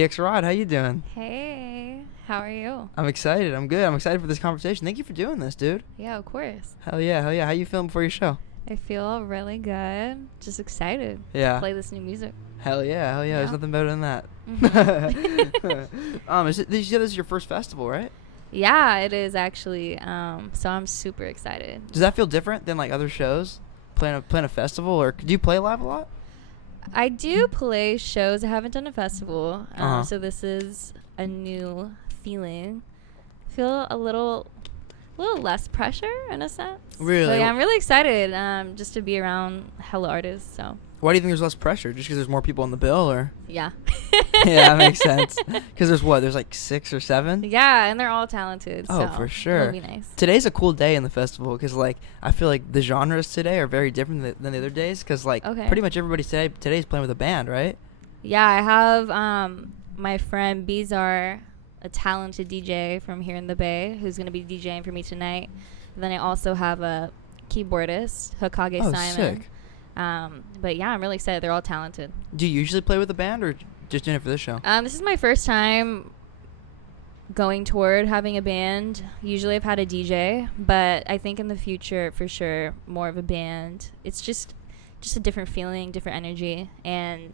BxRod, how you doing? Hey, how are you? I'm excited. I'm good. I'm excited for this conversation. Thank you for doing this, dude. Yeah, of course. Hell yeah, hell yeah. How you feeling before your show? I feel really good. Just excited Yeah. to play this new music. Hell yeah, hell yeah. There's Yeah. nothing better than that. Did you say this is your first festival, right? Yeah, it is actually. So I'm super excited. Does that feel different than like other shows? Playing a festival, or do you play live a lot? I do play shows. I haven't done a festival, Uh-huh. so this is a new feeling. Feel a little less pressure in a sense. Really? But yeah, I'm really excited just to be around hella artists. So Why do you think there's less pressure? Just because there's more people on the bill, or? yeah. Yeah, that makes sense. Because there's like 6 or 7? Yeah, and they're all talented. Oh, so for sure. It'll be nice. Today's a cool day in the festival because, like, I feel like the genres today are very different than the other days because, like, Okay. pretty much everybody today's playing with a band, right? Yeah, I have my friend BzRod, a talented DJ from here in the Bay, who's going to be DJing for me tonight. And then I also have a keyboardist, Hokage Oh, Simon. sick. But yeah, I'm really excited. They're all talented. Do you usually play with a band or just doing it for this show? This is my first time going toward having a band. Usually I've had a DJ, but I think in the future, for sure, more of a band. It's just a different feeling, different energy, and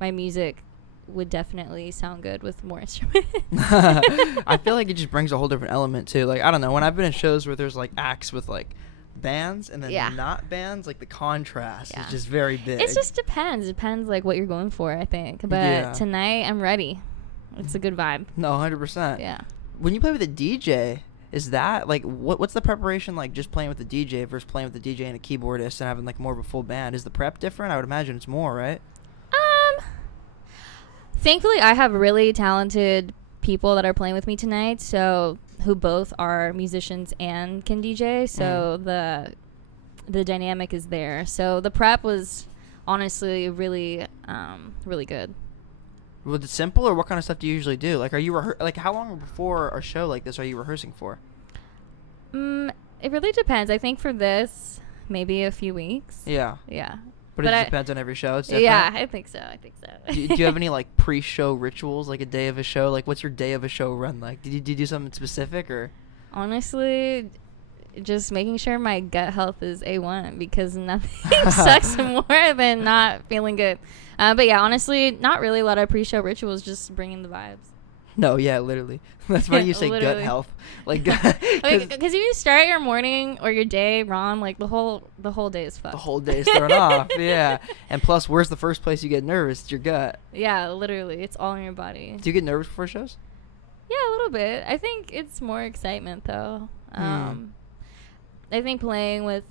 my music would definitely sound good with more instruments. I feel like it just brings a whole different element too. Like, I don't know, when I've been in shows where there's like acts with like bands and then Yeah. not bands, like the contrast Yeah. is just very big. It just depends. Depends like what you're going for, I think. But Yeah. tonight I'm ready. It's a good vibe. No, 100%. Yeah. When you play with a DJ, is that like what's the preparation like? Just playing with the DJ versus playing with the DJ and a keyboardist and having like more of a full band. Is the prep different? I would imagine it's more, right? Thankfully I have really talented people that are playing with me tonight, so who both are musicians and can DJ, so the dynamic is there. So the prep was honestly really really good. Was it simple, or what kind of stuff do you usually do? Like, are you like how long before a show like this are you rehearsing for? It really depends. I think for this maybe a few weeks. Yeah, Yeah. but But it I- just depends on every show. It's different. Yeah, I think so. do you have any like pre-show rituals, like a day of a show? Like, what's your day of a show run like? Do you do something specific, or? Honestly, just making sure my gut health is A1 because nothing sucks more than not feeling good. But yeah, honestly, not really a lot of pre-show rituals, just bringing the vibes. No, yeah, literally. That's why you say gut Literally. health. Like, Because 'cause if you start your morning or your day wrong, like the whole day is fucked. the whole day's thrown off. Yeah. And plus, where's the first place you get nervous? It's your gut. Yeah, literally, it's all in your body. Do you get nervous before shows? Yeah, a little bit. I think it's more excitement though. I think playing with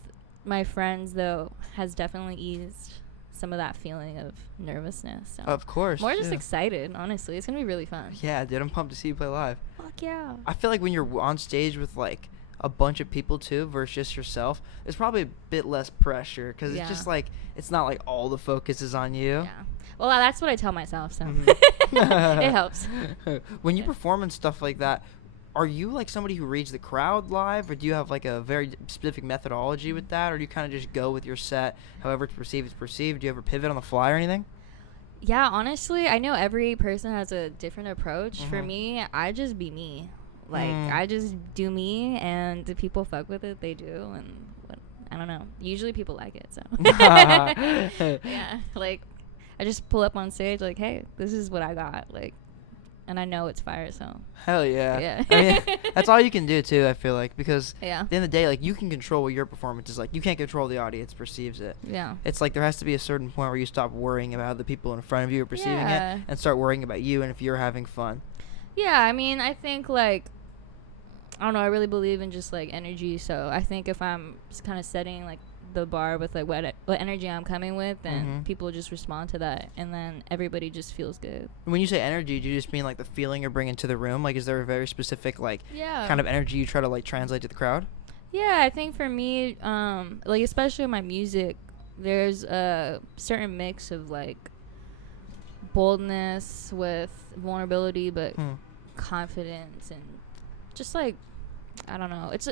my friends though has definitely eased some of that feeling of nervousness. So Of course. more just yeah. excited, honestly. It's gonna be really fun. Yeah, dude, I'm pumped to see you play live. Fuck yeah. I feel like when you're on stage with like a bunch of people too versus just yourself, there's probably a bit less pressure because Yeah. it's just like it's not like all the focus is on you. Yeah. Well, that's what I tell myself, so Mhm. it helps. When you Yeah. perform and stuff like that, are you like somebody who reads the crowd live, or do you have like a very specific methodology with that, or do you kind of just go with your set, however it's perceived? Do you ever pivot on the fly or anything? Yeah, honestly, I know every person has a different approach. For Mhm. me, I just be me. Like, Mm. I just do me, and the people fuck with it, they do, and I don't know. Usually people like it, so. Yeah, like, I just pull up on stage, like, hey, this is what I got, like, and I know it's fire, so. Hell yeah. Yeah. I mean, that's all you can do too, I feel like, because Yeah. at the end of the day, like, you can control what your performance is like. You can't control the audience perceives it. Yeah. It's like there has to be a certain point where you stop worrying about the people in front of you are perceiving Yeah. it and start worrying about you and if you're having fun. Yeah, I mean, I think, like, I don't know, I really believe in just, like, energy, so I think if I'm just kind of setting, like, the bar with, like, what energy I'm coming with, then Mhm. people just respond to that, and then everybody just feels good. When you say energy, do you just mean like the feeling you're bringing to the room? Like, is there a very specific like Yeah. kind of energy you try to like translate to the crowd? Yeah, I think for me, like, especially in my music, there's a certain mix of, like, boldness with vulnerability, but confidence, and just, like, I don't know. It's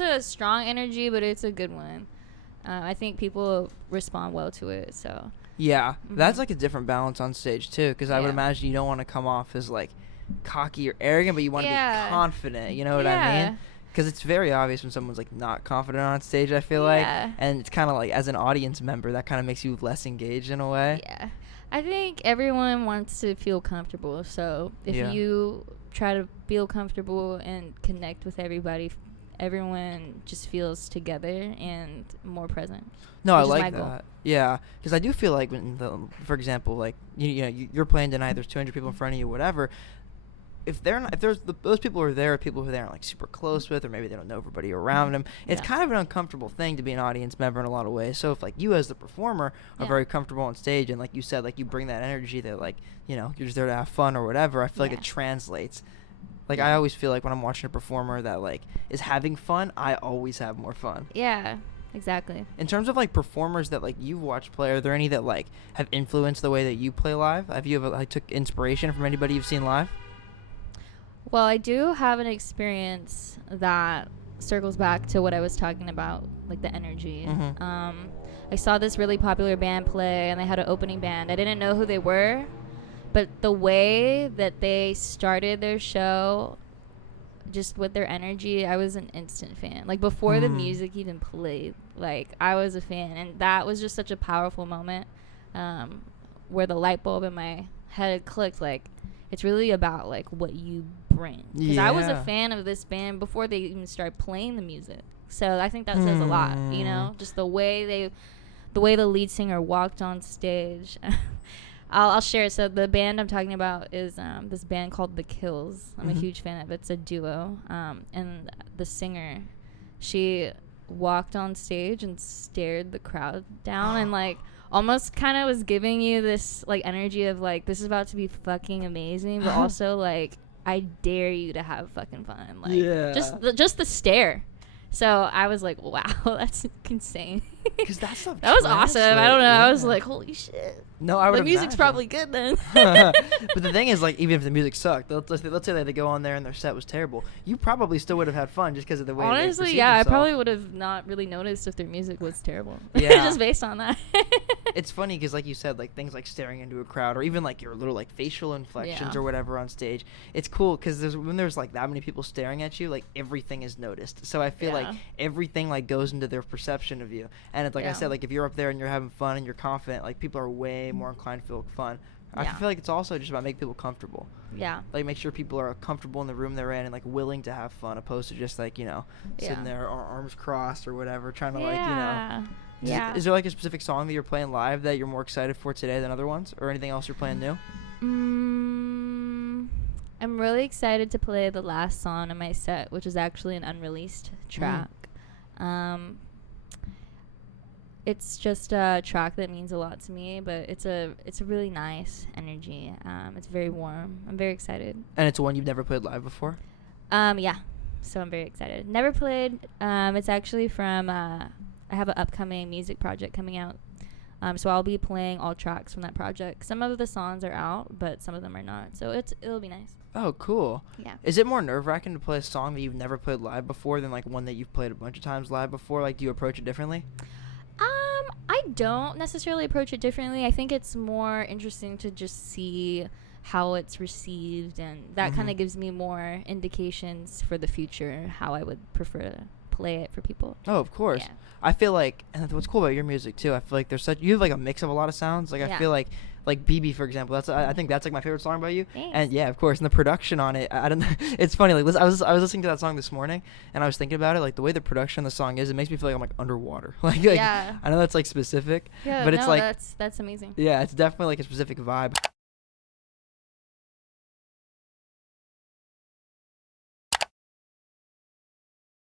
a strong energy, but it's a good one. I think people respond well to it. So Yeah, that's like a different balance on stage too, because I would Yeah. imagine you don't want to come off as like cocky or arrogant, but you want to Yeah. be confident. You know what I Yeah. mean? Because it's very obvious when someone's like not confident on stage. I feel Yeah. like, and it's kind of like as an audience member, that kind of makes you less engaged in a way. Yeah. I think everyone wants to feel comfortable. So if Yeah. you try to feel comfortable and connect with everybody, everyone just feels together and more present. No, I which is my like goal. that. Yeah, because I do feel like for example, like you're playing tonight. There's 200 people in front of you, whatever. If those people are there, people who they aren't like super close with, or maybe they don't know everybody around them, it's Yeah. kind of an uncomfortable thing to be an audience member in a lot of ways. So if like you as the performer are Yeah. very comfortable on stage, and like you said, like you bring that energy that like you're just there to have fun or whatever, I feel like Yeah. it translates. Like Yeah. I always feel like when I'm watching a performer that like is having fun, I always have more fun. Yeah, exactly. In terms of like performers that like you've watched play, are there any that like have influenced the way that you play live? Have you ever like took inspiration from anybody you've seen live? Well, I do have an experience that circles back to what I was talking about, like the energy. Mhm. I saw this really popular band play, and they had an opening band. I didn't know who they were, but the way that they started their show, just with their energy, I was an instant fan. Like before the music even played, like I was a fan, and that was just such a powerful moment, where the light bulb in my head clicked. Like it's really about like what you bring. Because I was a Yeah. fan of this band before they even started playing the music. So I think that says a lot, you know, just the way the lead singer walked on stage. I'll share it. So the band I'm talking about is this band called The Kills. I'm a huge fan of it. It's a duo. And the singer, she walked on stage and stared the crowd down and like almost kind of was giving you this like energy of like, this is about to be fucking amazing, but also like, I dare you to have fucking fun. Like Yeah. just the stare. So I was like, wow, that's insane. Because that stuff. That was awesome. I don't know. I was yeah. like, holy shit. No, I would. The music's imagine. probably good then. But the thing is, like, even if the music sucked, let's say that they go on there and their set was terrible, you probably still would have had fun just because of the way. They Honestly, perceived yeah, I themselves. probably would have not really noticed if their music was terrible. Yeah. Just based on that. It's funny because, like you said, like things like staring into a crowd, or even like your little like facial inflections Yeah. or whatever on stage. It's cool because when there's like that many people staring at you, like everything is noticed. So I feel like Yeah. everything like goes into their perception of you. And it's like I Yeah. said, like if you're up there and you're having fun and you're confident, like people are way more inclined to feel fun. I Yeah. feel like it's also just about making people comfortable. Yeah. Like make sure people are comfortable in the room they're in and like willing to have fun, opposed to just like Yeah. sitting there arms crossed or whatever, trying to Yeah. Yeah. Is there like a specific song that you're playing live that you're more excited for today than other ones, or anything else you're playing new? I'm really excited to play the last song in my set, which is actually an unreleased track. It's just a track that means a lot to me, but it's a really nice energy. It's very warm. I'm very excited. And it's one you've never played live before? Yeah. So I'm very excited. Never played. It's actually from I have an upcoming music project coming out. So I'll be playing all tracks from that project. Some of the songs are out, but some of them are not. So it'll be nice. Oh, cool. Yeah. Is it more nerve-wracking to play a song that you've never played live before than like one that you've played a bunch of times live before? Like, do you approach it differently? I don't necessarily approach it differently. I think it's more interesting to just see how it's received, and that kind of gives me more indications for the future, how I would prefer to play it for people. Oh, of course. Yeah. I feel like, and what's cool about your music too, I feel like you have like a mix of a lot of sounds. Like I Yeah. feel like BB, for example, I think that's like my favorite song by you. Thanks. And yeah, of course, and the production on it, I don't know. It's funny. Like I was listening to that song this morning, and I was thinking about it. Like the way the production of the song is, it makes me feel like I'm like underwater. like Yeah. I know that's like specific, Yeah, but it's no, like that's amazing. yeah, it's definitely like a specific vibe.